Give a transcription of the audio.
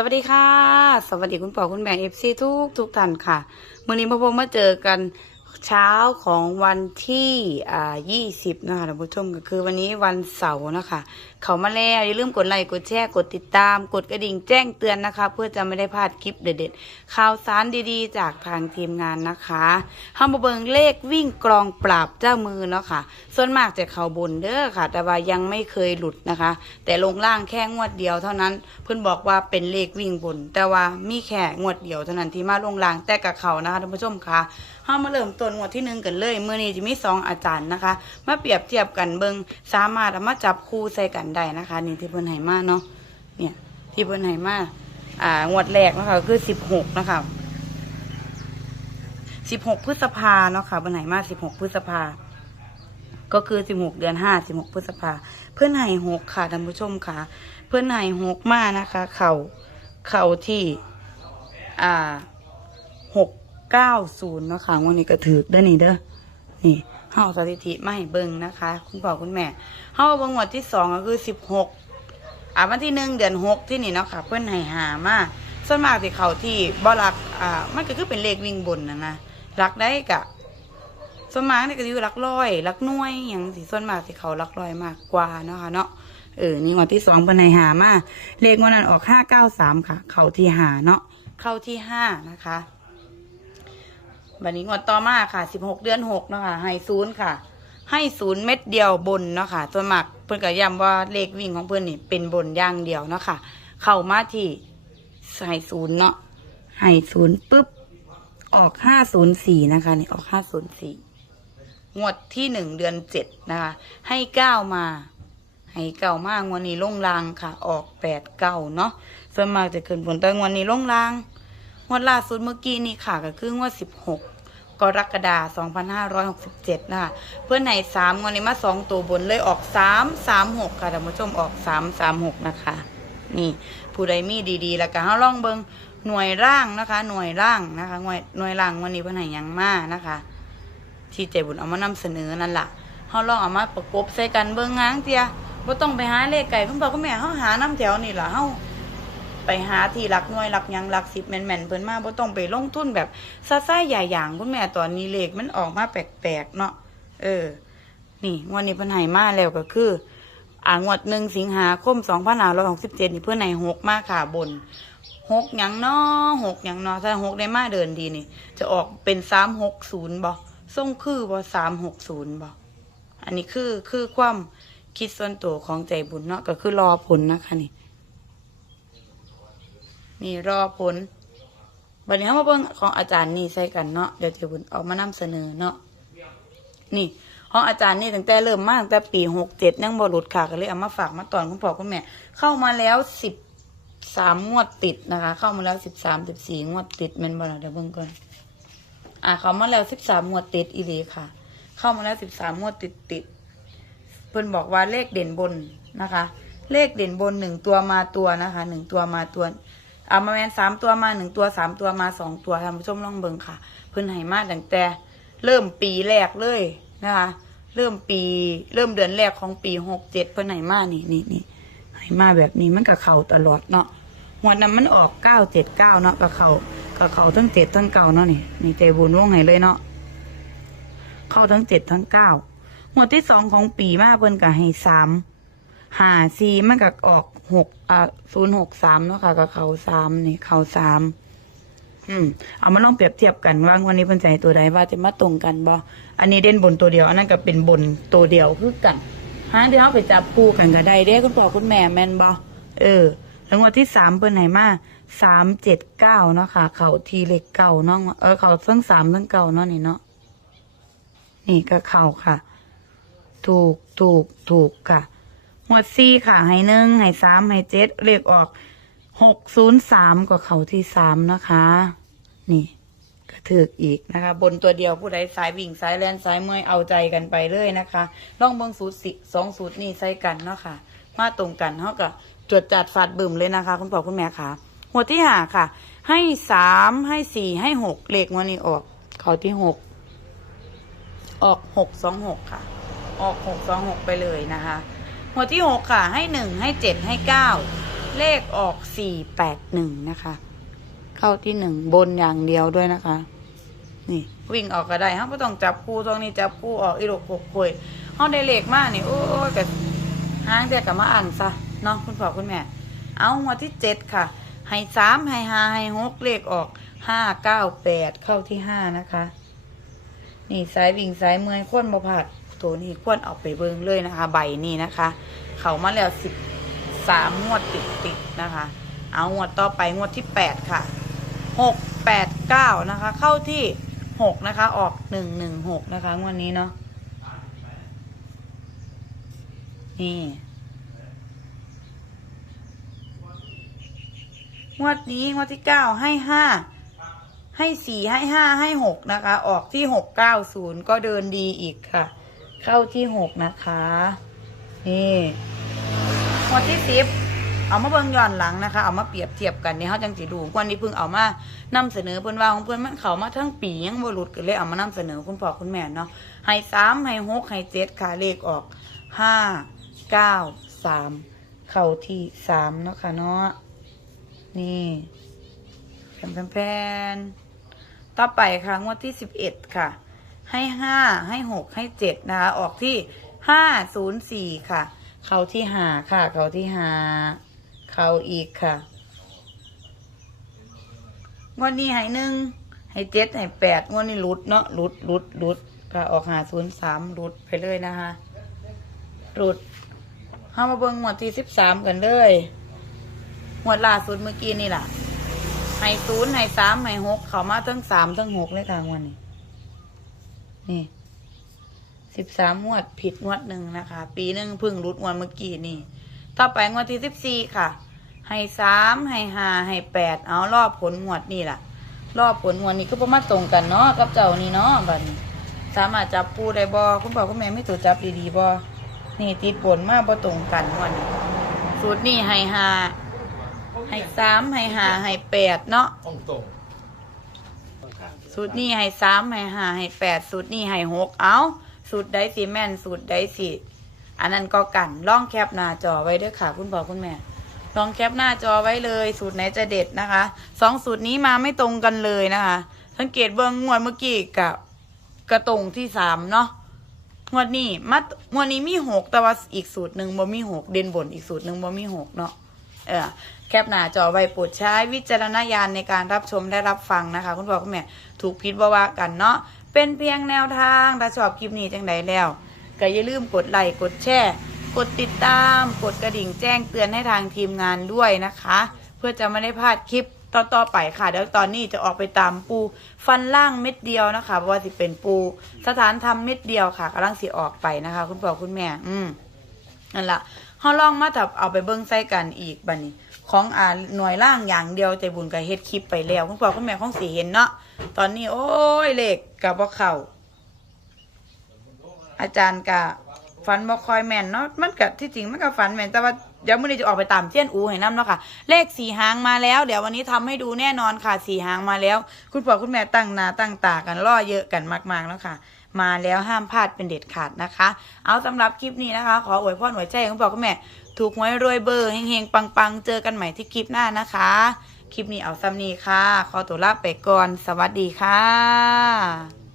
สวัสดีค่ะ สวัสดีคุณพ่อคุณแม่เอฟซีทุกทุกท่านค่ะมื่อนี้พ่อพมาเจอกันเช้าของวันที่อ่ายี่สิบนะคะท่านผู้ชมก็คือวันนี้วันเสาร์นะคะเขามาแล้วอย่าลืมกดไลค์กดแชร์กดติดตาม กดกระดิ่งแจ้งเตือนนะคะ เพื่อจะไม่ได้พลาดคลิปเด็ดๆข่าวสารดีๆ จากทางทีมงานนะคะห้ามเบิงเลขวิ่งกรองปราบเจ้ามือเนาะค่ะ ส่วนมากจะเขาบนเด้อค่ะ แต่ว่ายังไม่เคยหลุดนะคะ แต่ลงล่างแค่งวดเดียวเท่านั้น เพื่อนบอกว่าเป็นเลขวิ่งบน แต่ว่ามีแค่งวดเดียวเท่านั้นที่มาลงล่างแต่กับเขานะคะท่านผู้ชมค่ะห้ามาเริ่มต้นงวดที่หนึ่งกันเลยเมื่อนี้จะมีสองอาจารย์นะคะ มาเปรียบเทียบกันเบิงสามารถมาจับคู่ใส่กันได้นะคะ นี่ที่เพิ่นให้มาเนาะเนี่ย ที่เพิ่นให้มาอ่างวดแรกนะคะคือสิบหกนะคะสิบหกพฤษภาเนาะค่ะเพิ่นให้มาสิบหกพฤษภาก็คือสิบหกเดือนห้าสิบหกพฤษภาเพื่อนไห้หกค่ะท่านผู้ชมค่ะ เพื่อนไห้หกมานะคะ เข่าเข่าที่ อ่าหกเก้าศูนย์เนาะค่ะวันนี้ก็ถือได้นี่เด้อนี่าสถิติไม่เบิ่งนะคะ คุณพ่อคุณแม่เฮาเบิ่งวดที่สองก็คือสิบหกอ่าวันที่หนึ่งเดือนหกที่นี่เนาะค่ะ เพื่อนไห้หามาส่วนมากที่เขาที่บ่รักอ่ามันก็คือเป็นเลขวิ่งบนนะนะรักได้กะส่วนมากเนี่ยก็อยู่หลักร้อยหลักน่วยอย่างสิส่วนมากที่เขาหลักร้อยมากกว่าเนาะค่ะเนาะเออนี่งวดที่สองเป็นในหามาเลขวันนั้นออกห้าเก้าสามค่ะ เขาที่หาเนาะเข้าที่ห้านะคะ บันนี้งวดต่อมาค่ะสิบหกเดือนหกเนาะค่ะให้ศูนย์ค่ะ ให้ศูนย์เม็ดเดียวบนเนาะค่ะส่วนมากเพื่อนก็ย้ำว่าเลขวิ่งของเพื่อนนี่เป็นบนอย่างเดียวเนาะค่ะ เข้ามาที่ให้ศูนย์เนาะให้ศูนย์ปุ๊บออกห้าศูนย์สี่นะคะนี่ออกห้าศูนย์สี่งวดที่หนึ่งเดือนเจ็ดนะคะ ให้เก้ามา ให้เก้ามากวดนี้ลงรางค่ะ ออกแปดเก้าเนาะส่วนมากจะขึ้นบนแต่งวดนี้ลงราง งวดล่าสุดเมื่อกี้นี่ค่ะก็คืองวดสิบหกกรกฎาสองพันห้าร้อยหกสิบเจ็ดนะคะ เพื่อนไหนสามงวดนี้มาสองตัวบนเลยออกสามสามหกค่ะท่านผู้ชมออกสามสามหกนะคะ นี่ผู้ใดมีดีๆ แล้วก็เฮาลองเบิงหน่วยร่างนะคะ หน่วยร่างนะคะ หน่วยหน่วยร่างวันนี้เพื่อนไหนยังมานะคะ ที่ใจบุญเอามานำเสนอนั่นล่ะเฮาลองเอามาประกบใส่กันเบิงง้างเตียบ่ต้องไปหาเลขไก่คุณพ่อคุณแม่เฮาหาน้ำแถวนี่ล่ะเฮา ไปหาที่หลักน่วยหลักยังหลักสิบแม่นเพิ่นมาบ่ต้องไปลงทุนแบบซ่าใหญ่อย่างคุณแม่ตอนนี้เลขมันออกมาแปลกๆเนาะเออ นี่งวดนี้เพิ่นให้มาแล้วก็คือ อ่างวดหนึ่งสิงหาคม2567นี่เพิ่อนให้หกมาค่ะบนหกยังเนาะหกยังเนาะถ้าหกได้มาเดินดีนี่ จะออกเป็น360บ่ส่งคือบ่สามหกศูนย์บ่อันนี้คือคือความคิดส่วนตัวของใจบุญเนาะก็คือรอผลนะคะนี่ นี่รอผลบัดนี้เามาเบิ่งของอาจารย์นี่ใส่กันเนาะเดี๋ยวใจบุญเอามานำเสนอเนาะนี่ของอาจารย์นี่ตั้งแต่เริ่มมาตั้งแต่ปีหกเจ็ดยังบ่หลุดค่ะก็เลยเอามาฝากมาตอนคุณพ่อคุณแม่ เข้ามาแล้วสิบสามงวดติดนะคะ เข้ามาแล้วสิบสามสิบสี่งวดติดแม่นบ่ล่ะเดี๋ยวเบิ่งก่อนอ่าเข้ามาแล้วสิบสามงวดติดอีหลีค่ะ เข้ามาแล้วสิบสามงวดติดติดเพิ่นบอกว่าเลขเด่นบนนะคะ เลขเด่นบนหนึ่งตัวมาตัวนะคะหนึ่งตัวมาตัว อ่ามาแมนสามตัวมาหนึ่งตัวสามตัวมาสองตัวท่านผู้ชมลองเบิ่งค่ะ เพิ่นให้มาตั้งแต่เริ่มปีแรกเลยนะคะ เริ่มปีเริ่มเดือนแรกของปีหกเจ็ดเพิ่นให้มานี่นี่นี่ให้มาแบบนี้มันกับเขาตลอดเนาะหัวนั้นมันออกเก้าเจ็ดเก้าเนาะกับเขากับเขาทั้งเจ็ดทั้งเก้าเนาะนี่นี่ใจบุญว่องไห้เลยเนาะเข้าทั้งเจ็ดทั้งเก้าหัวที่สองของปีมาเพิ่นกับให้สาม หาสี่มันกับออกหกอ่าศูนย์หกสามเนาะค่ะกับเขาสามนี่เขาสามอืมเอามาลองเปรียบเทียบกันว่าวันนี้เพิ่นใจตัวใดว่าจะมาตรงกันบ่อันนี้เด่นบนตัวเดียว อันนั้นก็เป็นบนตัวเดียวคือกันหาเดี๋ยวเอาไปจับคู่กันก็ได้เด้คุณพ่อคุณแม่แม่นบ่เออแล้วงวดที่สามเปิ้นไหนมาสามเจ็ดเก้าเนาะค่ะ เขาทีเล็กเก่าเนาะเออเขาทั้งสามทั้งเก่าเนาะนี่เนาะนี่ก็เข่าค่ะ ถูกถูกถูกค่ะ งวดสี่ค่ะให้หนึ่งให้สามให้เจ็ดเลขออกหกศูนย์สามก็เขาที่สามนะคะ นี่ก็ถืออีกนะคะ บนตัวเดียวผู้ใดสายวิ่งสายแลนสายเมื่อยเอาใจกันไปเลยนะคะล่องเบิ่งสูตรสิสองสูตรนี่ใส่กันเนาะค่ะ มาตรงกันเท่ากับจดจัดฝาดบึมเลยนะคะ คุณพ่อคุณแม่ค่ะ หัวที่หาค่ะ ให้สามให้สี่ให้หกเลขวันนี้ออก เขาที่หกออกหกสองหกค่ะ ออกหกสองหกไปเลยนะคะ หัวที่หกค่ะ ให้หนึ่งให้เจ็ดให้เก้าเลขออกสี่แปดหนึ่งนะคะ เข้าที่หนึ่งบนอย่างเดียวด้วยนะคะ นี่วิ่งออกก็ได้เขาไม่ต้องจับคู่ตรงนี้จับคู่ออกอีโรกโคกโคยเขาได้เลขมากนี่โอ้ยกับห้างเดียกับมาอ่านซะเนาะคุณพ่อคุณแม่ เอาหัวที่เจ็ดค่ะ ให้สามให้ห้าให้หกเลขออกห้าเก้าแปดเข้าที่ห้านะคะ นี่สายวิ่งสายเมื่อยข้นบผัด ตัวนี้ข้นเอาไปเบิ้งเลยนะคะ ใบนี้นะคะ เขามาแล้วสิบสามงวดติดติดนะคะ เอางวดต่อไปงวดที่แปดค่ะหกแปดเก้านะคะ เข้าที่หกนะคะ ออกหนึ่งหนึ่งหกนะคะงวดนี้เนาะนี่งวดนี้งวดที่เก้าให้ห้าให้สี่ให้ห้าให้หกนะคะ ออกที่หกเก้าศูนย์ก็เดินดีอีกค่ะ เข้าที่หกนะคะ นี่งวดที่สิบเอามาเบิ่งย้อนหลังนะคะ เอามาเปรียบเทียบกันเนี่ยเขาจังสิดูวันนี้เพิ่งเอามานำเสนอเพิ่อนว่าของเพิ่อนมันเขามาทั้งปียังบ่หลุดกันเลยเอามานำเสนอคุณพ่อคุณแม่เนาะให้สามให้หกให้เจ็ดค่ะเลขออกห้าเก้าสามเข้าที่สามเนาะค่ะเนาะนี่แผ่นแผ่นต่อไปค่ะงวดที่สิบเอ็ดค่ะ ให้ห้าให้หกให้เจ็ดนะคะออกที่ห้าศูนย์สี่ค่ะ เข้าที่หาค่ะ เข้าที่หา เข้าอีกค่ะงวดนี้ให้หนึ่งให้เจ็ดให้แปดงวดนี้หลุดเนาะหลุดหลุดหลุดค่ะออกหาศูนย์สามหลุดไปเลยนะคะหลุดเข้ามาเบิ่งงวดที่สิบสามกันเลยงวดล่าสุดเมื่อกี้นี่แหละให้ศูนย์ให้สามให้หกเขามาทั้งสามทั้งหกเลยทางวันนี้ นี่สิบสามงวดผิดงวดหนึ่งนะคะ ปีหนึ่งพึ่งรุดงวดเมื่อกี้นี่ ต่อไปงวดที่สิบสี่ค่ะ ให้สามให้ห้าให้แปดเอารอบผลงวดนี่แหละรอบผลงวดนี้ก็ประมาณตรงกันเนาะกับเจ้านี่เนาะบัดนี้สามารถจับปูได้บอคุณพ่อคุณแม่ไม่ตัวจับดีๆบอนี่ติดบนมากบ่ตรงกันงวันนี้สูตรนี่ให้ห้าให้สามให้ห้าให้แปดเนาะตรงตรง สูตรนี้ให้สามให้ห้าให้แปดสูตรนี้ให้หกเอาสูตรใดสิแม่นสูตรใดสิอันนั้นก็กันล่องแคปหน้าจอไว้ด้วยค่ะ คุณพ่อคุณแม่ลองแคปหน้าจอไว้เลย สูตรไหนจะเด็ดนะคะสองสูตรนี้มาไม่ตรงกันเลยนะคะ สังเกตเบิ้งงวดเมื่อกี้กับกระตรงที่สามเนาะงวดนี้มัดงวดนี้มีหกแต่ว่าอีกสูตรหนึ่งบ่มีหกเด่นบนอีกสูตรหนึ่งบ่มีหกเนาะเออ แคปหน้าจอไว้โปรดใช้วิจารณญาณในการรับชมและรับฟังนะคะ คุณพ่อคุณแม่ถูกผิดบ่ว่ากันเนาะเป็นเพียงแนวทางถ้าชอบคลิปนี้จังใดแล้ว ก็อย่าลืมกดไลค์กดแชร์กดติดตามกดกระดิ่งแจ้งเตือนให้ทางทีมงานด้วยนะคะ เพื่อจะไม่ได้พลาดคลิปต่อๆไปค่ะเดี๋ยวตอนนี้จะออกไปตามปูฟันล่างเม็ดเดียวนะคะเพราะว่าสิเป็นปู สถานทำเม็ดเดียวค่ะกำลังสิออกไปนะคะ คุณพ่อคุณแม่ อืมนั่นละเฮาลองมาถับเอาไปเบิ่งใส่กันอีกบัดนี้ ของอ่าหน่วยล่างอย่างเดียวใจบุญกับเฮ็ดคลิปไปแล้วคุณพ่อคุณแม่คงสิเห็นเนาะตอนนี้ โอ้ยเลขกับบ่เข้าอาจารย์กะฝันบ่คอยแม่นเนาะมันก็ที่จริงมันก็ฝันแม่นแต่ว่าเดี๋ยวมื้อนี้จะออกไปตามเจียนอูให้นํเนาะค่ะ เลขสีหางมาแล้ว เดี๋ยววันนี้ทำให้ดูแน่นอนค่ะสีหางมาแล้ว คุณพ่อคุณแม่ตั้งนาตั้งตากันรอเยอะกันมากๆแล้วค่ะ มาแล้วห้ามพลาดเป็นเด็ดขาดนะคะ เอาสำหรับคลิปนี้นะคะ ขออวยพรหัวใจของคุณพ่อคุณแม่ ถูกหวยรวยเบอร์เฮงๆ ปังๆ เจอกันใหม่ที่คลิปหน้านะคะ คลิปนี้เอาซ้ำนี้ค่ะ ขอตัวลาไปก่อน สวัสดีค่ะ